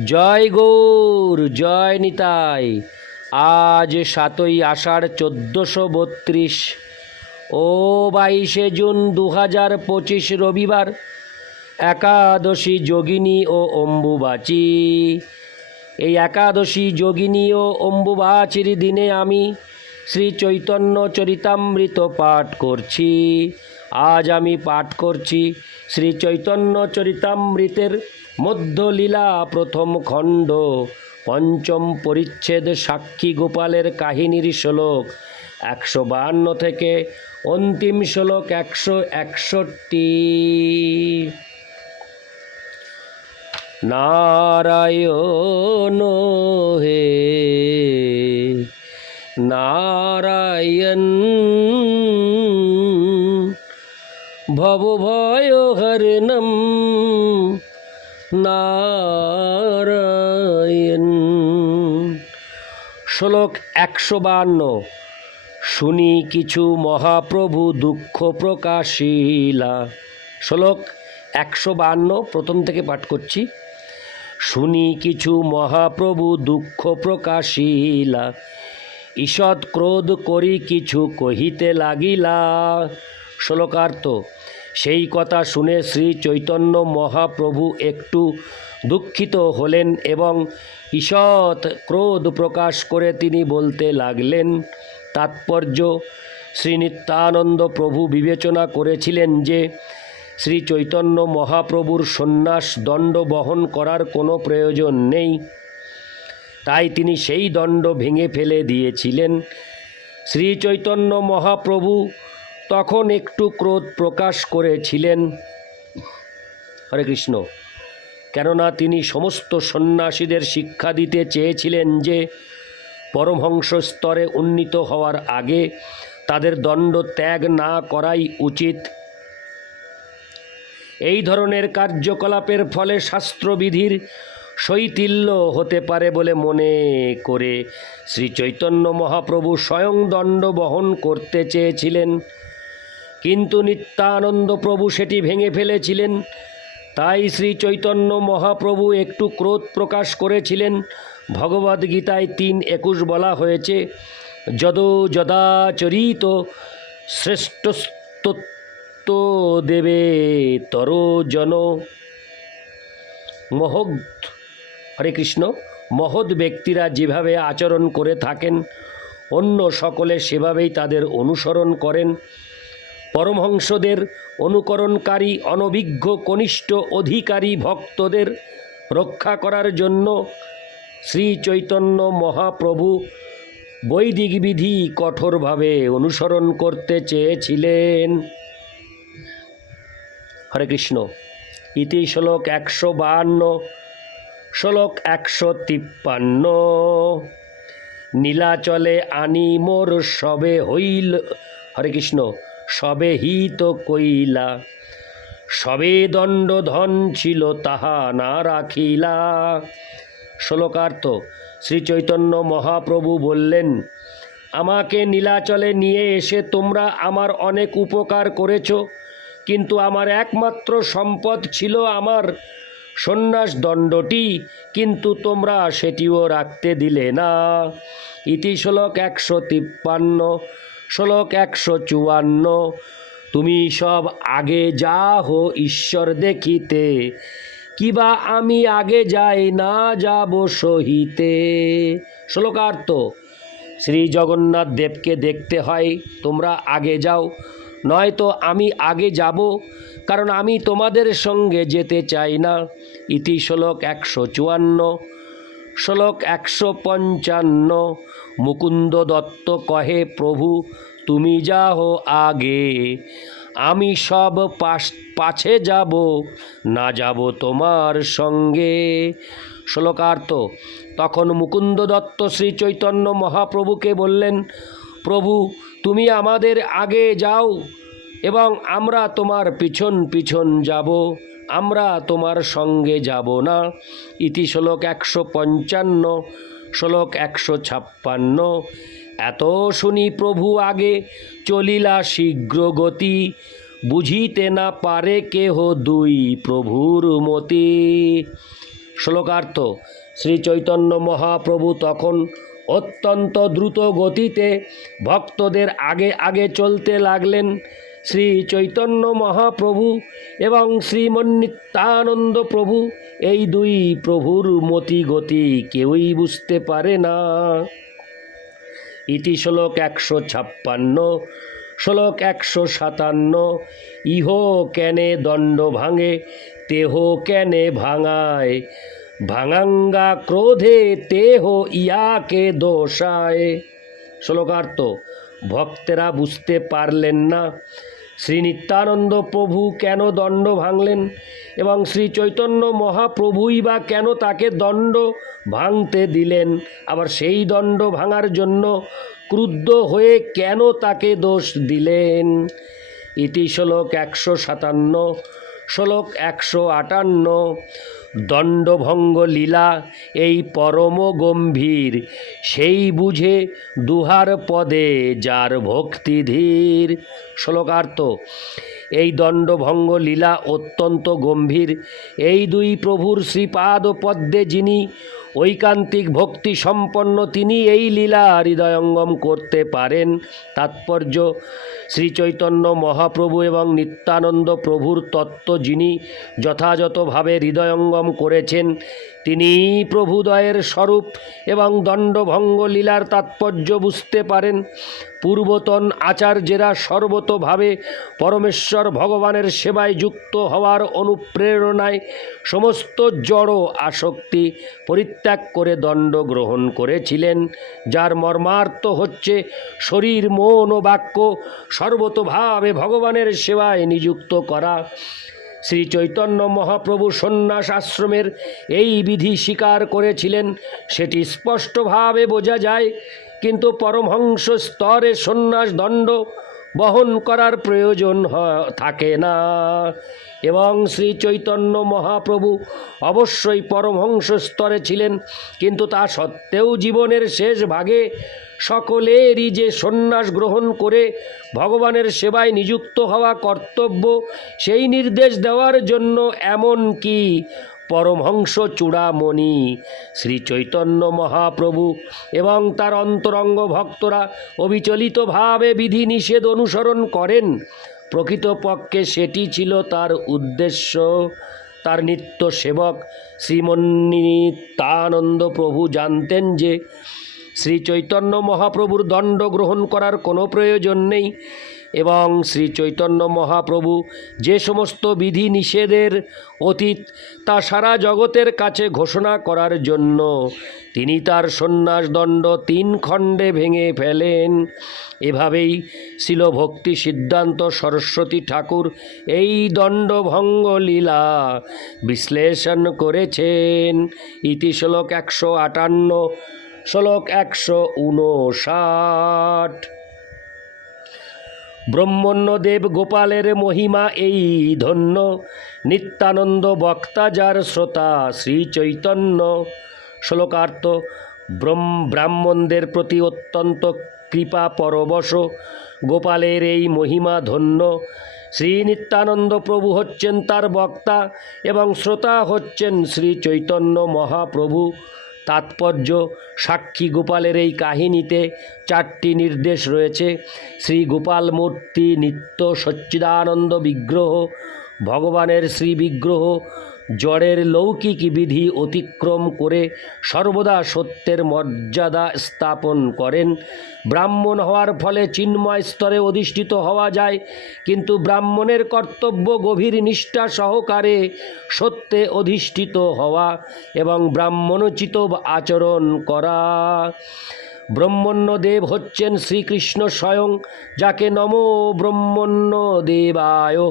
জয় গৌর, জয় নিতাই। আজ সাতই আষাঢ় চোদ্দোশো বত্রিশ। ও বাইশে জুন দু হাজার পঁচিশ রবিবার, একাদশী যোগিনী ও অম্বুবাচী। এই একাদশী যোগিনী ও অম্বুবাচীর দিনে আমি শ্রী চৈতন্য চরিতামৃত পাঠ করছি। আজ আমি পাঠ করছি শ্রী চৈতন্য চরিতামৃতের মধ্যলীলা প্রথম খণ্ড। পঞ্চম পরিচ্ছেদ সাক্ষী গোপালের কাহিনীর শ্লোক। একশো বাহান্ন থেকে অন্তিম শ্লোক একশো একষট্টি। নারায়ণ হে, নারায়ণ ভবভয় হরণম নারায়ণ। শ্লোক একশো বান্ন শুনি কিছু মহাপ্রভু দুঃখ প্রকাশিলা। শ্লোক একশো বান্ন প্রথম থেকে পাঠ করছি। শুনি কিছু মহাপ্রভু দুঃখ প্রকাশিলা। ঈষৎ ক্রোধ করি কিছু কহিতে লাগিলা। শ্লোকার্থ সেই কথা শুনে শ্রী চৈতন্য মহাপ্রভু একটু দুঃখিত হলেন এবং ঈষৎ ক্রোধ প্রকাশ করে তিনি বলতে লাগলেন, তাৎপর্য, শ্রী নিত্যানন্দ প্রভু বিবেচনা করেছিলেন যে শ্রী চৈতন্য মহাপ্রভুর সন্ন্যাস দণ্ড বহন করার কোনো প্রয়োজন নেই। তাই তিনি সেই দণ্ড ভেঙে ফেলে দিয়েছিলেন। শ্রী চৈতন্য মহাপ্রভু তখন একটু ক্রোধ প্রকাশ করেছিলেন হরে কৃষ্ণ। কেননা তিনি সমস্ত সন্ন্যাসীদের শিক্ষা দিতে চেয়েছিলেন যে পরমহংস স্তরে উন্নীত হওয়ার আগে তাদের দণ্ড ত্যাগ না করাই উচিত। এই ধরনের কার্যকলাপের ফলে শাস্ত্রবিধির শৈতিল্য হতে পারে বলে মনে করে শ্রী চৈতন্য মহাপ্রভু স্বয়ং দণ্ড বহন করতে চেয়েছিলেন। কিন্তু নিত্যানন্দ প্রভু সেটি ভেঙে ফেলেছিলেন। তাই শ্রী চৈতন্য মহাপ্রভু একটু ক্রোধ প্রকাশ করেছিলেন। ভগবদ্গীতায় তিন একুশ বলা হয়েছে, যদ যদাচরিত শ্রেষ্ঠস্ত দেবে তর জন। মহৎ, হরে কৃষ্ণ, মহৎ ব্যক্তিরা যেভাবে আচরণ করে থাকেন, অন্য সকলে সেভাবেই তাদের অনুসরণ করেন। পরমহংসদের অনুকরণকারী, অনভিজ্ঞ, কনিষ্ঠ অধিকারী ভক্তদের রক্ষা করার জন্য শ্রী চৈতন্য মহাপ্রভু বৈদিক বিধি কঠোরভাবে অনুসরণ করতে চেয়েছিলেন। হরে কৃষ্ণ। ইতি শ্লোক একশো বাহান্ন শ্লোক একশো তিপ্পান্ন। নীলাচলে আনি মোর সবে হইল। হরে কৃষ্ণ। সবে হিত কইলা, সবে দণ্ড ধন ছিল তাহা না রাখিলা। শ্লোকার্থ শ্রী চৈতন্য মহাপ্রভু বললেন, আমাকে নীলাচলে নিয়ে এসে তোমরা আমার অনেক উপকার করেছ, কিন্তু আমার একমাত্র সম্পদ ছিল আমার সন্ন্যাস দণ্ডটি, কিন্তু তোমরা সেটিও রাখতে দিলে না। ইতি শ্লোক একশো তিপ্পান্ন। শ্লোক একশো চুয়ান্ন, তুমি সব আগে যা হো ঈশ্বর দেখিতে, কিবা আমি আগে যাই না যাব সহিতে? শ্লোকার্থ, শ্রী জগন্নাথ দেবকে দেখতে হয়, তোমরা আগে যাও, নয়তো আমি আগে যাব, কারণ আমি তোমাদের সঙ্গে যেতে চাই না। ইতি শ্লোক একশো চুয়ান্ন শ্লোক একশো পঞ্চান্ন। মুকুন্দ দত্ত কহে, প্রভু, তুমি যাহ আগে, আমি সব পাশ, পাছে যাব, না যাব তোমার সঙ্গে। শ্লোকার্থ, তখন মুকুন্দ দত্ত শ্রী চৈতন্য মহাপ্রভুকে বললেন, প্রভু, তুমি আমাদের আগে যাও এবং আমরা তোমার পিছন পিছন যাব। আমরা তোমার সঙ্গে যাব না। ইতি শ্লোক একশো পঞ্চান্ন, শ্লোক একশো ছাপ্পান্ন। এত শুনি প্রভু আগে, চলিলা শীঘ্র গতি। বুঝিতে না পারে কেহ দুই প্রভুর মতি। শ্লোকার্থ, শ্রী চৈতন্য মহাপ্রভু তখন অত্যন্ত দ্রুত গতিতে ভক্তদের আগে আগে চলতে লাগলেন। শ্রী চৈতন্য মহাপ্রভু এবং শ্রীমন্নিত্যানন্দ প্রভু, এই দুই প্রভুর মতি গতি কেউই বুঝতে পারে না। ইতি শ্লোক একশো ছাপ্পান্ন, শ্লোক একশো সাতান্ন, ইহ কেনে দণ্ড ভাঙে, তেহ কেনে ভাঙায়, ভাঙাঙ্গা ক্রোধে তেহ ইয়াকে দোষায়। শ্লোকার্থ, ভক্তেরা বুঝতে পারলেন না শ্রী নিত্যানন্দ প্রভু কেন দণ্ড ভাঙলেন? এবং শ্রী চৈতন্য মহাপ্রভুই বা কেন তাকে দণ্ড ভাঙতে দিলেন? আবার সেই দণ্ড ভাঙার জন্য ক্রুদ্ধ হয়ে কেন তাকে দোষ দিলেন? ইতি শ্লোক একশো সাতান্ন, শ্লোক একশো আটান্ন দণ্ডভঙ্গ লীলা এই পরম গম্ভীর। সেই বুঝে দুহার পদে যার ভক্তি ধীর। শ্লোকার্থ, এই দণ্ডভঙ্গ লীলা অত্যন্ত গম্ভীর। এই দুই প্রভুর শ্রীপাদ পদ্মে যিনি ঐকান্তিক ভক্তি সম্পন্ন তিনি এই লীলা হৃদয়ঙ্গম করতে পারেন। তাৎপর্য, শ্রীচৈতন্য মহাপ্রভু এবং নিত্যানন্দ প্রভুর তত্ত্ব যিনি যথাযথভাবে হৃদয়ঙ্গম করেছেন তিনি প্রভুদয়ের স্বরূপ এবং দণ্ডভঙ্গ লীলার তাৎপর্য বুঝতে পারেন। পূর্বতন আচার্যেরা সর্বতভাবে পরমেশ্বর ভগবানের সেবায় যুক্ত হওয়ার অনুপ্রেরণায় সমস্ত জড় আসক্তি পরিত্যাগ করে দণ্ড গ্রহণ করেছিলেন, যার মর্মার্থ হচ্ছে শরীর, মন ও বাক্য সর্বতভাবে ভগবানের সেবায় নিযুক্ত করা। শ্রী চৈতন্য মহাপ্রভু সন্ন্যাস আশ্রমের এই বিধি স্বীকার করেছিলেন, সেটি স্পষ্টভাবে বোঝা যায়, কিন্তু পরমহংস স্তরে সন্ন্যাস দণ্ড বহন করার প্রয়োজন থাকে না। এবং শ্রী চৈতন্য মহাপ্রভু অবশ্যই পরমহংস স্তরে ছিলেন, কিন্তু তা সত্ত্বেও জীবনের শেষ ভাগে সকলেরই যে সন্ন্যাস গ্রহণ করে ভগবানের সেবায় নিযুক্ত হওয়া কর্তব্য, সেই নির্দেশ দেওয়ার জন্য এমন কি? পরমহংস চূড়ামণি, শ্রী চৈতন্য মহাপ্রভু এবং তার অন্তরঙ্গ ভক্তরা অবিচলিতভাবে বিধি নিষেধ অনুসরণ করেন। প্রকৃতপক্ষে সেটি ছিল তার উদ্দেশ্য। তার নিত্য সেবক শ্রীমন্নিতানন্দ প্রভু জানতেন যে শ্রী চৈতন্য মহাপ্রভুর দণ্ড গ্রহণ করার কোনো প্রয়োজন নেই এবং শ্রী চৈতন্য মহাপ্রভু যে সমস্ত বিধি নিষেধের অতীত তা সারা জগতের কাছে ঘোষণা করার জন্য তিনি তার সন্ন্যাস দণ্ড তিন খণ্ডে ভেঙে ফেলেন। এভাবেই ছিল ভক্তি সিদ্ধান্ত সরস্বতী ঠাকুর এই দণ্ডভঙ্গ লীলা বিশ্লেষণ করেছেন। ইতি শ্লোক একশো আটান্ন শ্লোক একশো উনষাট। ব্রহ্মণ্যদেব গোপালের মহিমা এই ধন্য, নিত্যানন্দ বক্তা যার শ্রোতা শ্রী চৈতন্য। শ্লোকার্থ, ব্রহ্ম, ব্রাহ্মণদের প্রতি অত্যন্ত কৃপা পরবশ, গোপালের এই মহিমা ধন্য। শ্রী নিত্যানন্দ প্রভু হচ্ছেন তার বক্তা এবং শ্রোতা হচ্ছেন শ্রী চৈতন্য মহাপ্রভু। তাৎপর্য সাক্ষী গোপালের এই কাহিনীতে চারটি নির্দেশ রয়েছে। শ্রী গোপাল মূর্তি নিত্য সচ্চিদানন্দ বিগ্রহ, ভগবানের শ্রী বিগ্রহ জড়ের লৌকিক বিধি অতিক্রম করে সর্বদা সত্যের মর্যাদা স্থাপন করেন। ব্রাহ্মণ হওয়ার ফলে চিন্ময় স্তরে অধিষ্ঠিত হওয়া যায়, কিন্তু ব্রাহ্মণের কর্তব্য গভীর নিষ্ঠা সহকারে সত্যে অধিষ্ঠিত হওয়া এবং ব্রাহ্মণোচিত আচরণ করা। ব্রহ্মণ্য দেব হচ্ছেন শ্রীকৃষ্ণ স্বয়ং, যাকে নমো ব্রহ্মণ্য দেবায়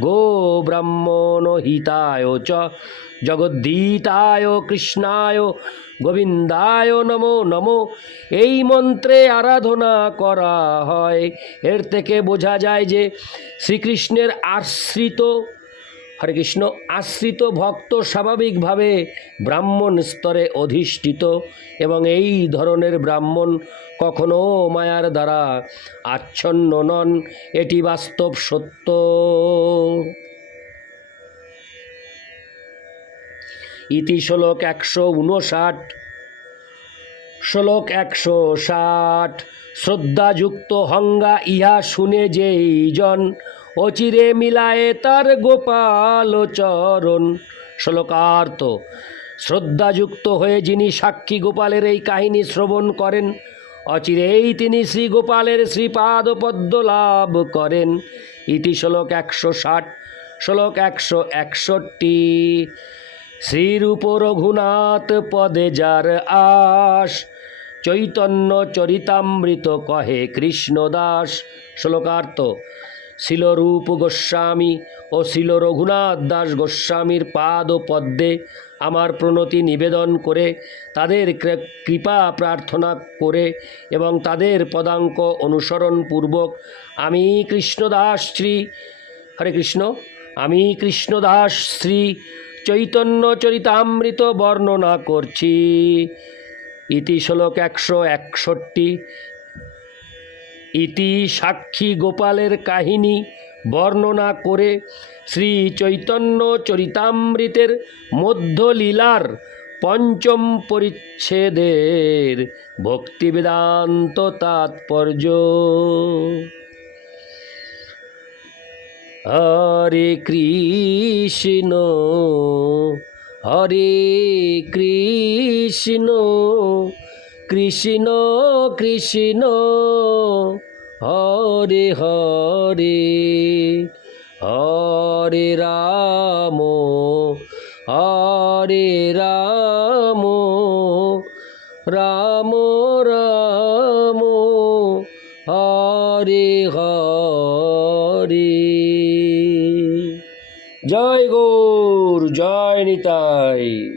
গো ব্রাহ্মণ হিতায় চ জগদ্দীতায় কৃষ্ণায়, গোবিন্দায় নমো নমো। এই মন্ত্রে আরাধনা করা হয়। এর থেকে বোঝা যায় যে শ্রীকৃষ্ণের আশ্রিত হরে কৃষ্ণ, আশ্রিত ভক্ত স্বাভাবিকভাবে ব্রাহ্মণ স্তরে অধিষ্ঠিত এবং এই ধরনের ব্রাহ্মণ কখনো মায়ার দ্বারা আচ্ছন্ন নন, এটি বাস্তব সত্য। ইতি শ্লোক একশো উনষাট, শ্লোক একশো ষাট, শ্রদ্ধাযুক্ত হঙ্গা ইহা শুনে যেই জন অচিরে মিলায়ে তার গোপাল চরণ। শ্লোকার্থ, শ্রদ্ধাযুক্ত হয়ে যিনি সাক্ষী গোপালের এই কাহিনী শ্রবণ করেন, অচিরেই তিনি শ্রী গোপালের শ্রীপাদ পদ্ম লাভ করেন। ইতি শ্লোক একশো ষাট, শ্লোক একশো একষট্টি। শ্রীরূপ রঘুনাথ পদে যার আশ, চৈতন্য চরিতামৃত কহে কৃষ্ণদাস। শ্লোকার্থ শিলরূপ গোস্বামী ও শিল রঘুনাথ দাস গোস্বামীর পাদ ও পদ্মে আমার প্রণতি নিবেদন করে তাদের কৃপা প্রার্থনা করে এবং তাদের পদাঙ্ক অনুসরণ পূর্বক আমি কৃষ্ণদাস শ্রী, হরে কৃষ্ণ, আমি কৃষ্ণদাস শ্রী চৈতন্য চরিতামৃত বর্ণনা করছি। ইতি শ্লোক একশো একষট্টি। ইতি সাক্ষী গোপালের কাহিনী বর্ণনা করে শ্রী চৈতন্য চরিতামৃতের মধ্যলীলার পঞ্চম পরিচ্ছেদের ভক্তিবেদান্ত তাৎপর্য। হরে কৃষ্ণ হরে কৃষ্ণ। কৃষ্ণ কৃষ্ণ, হরে হরে হরে রাম হরে রাম রাম রাম, হরে হরে। জয় গৌর, জয় নিতাই।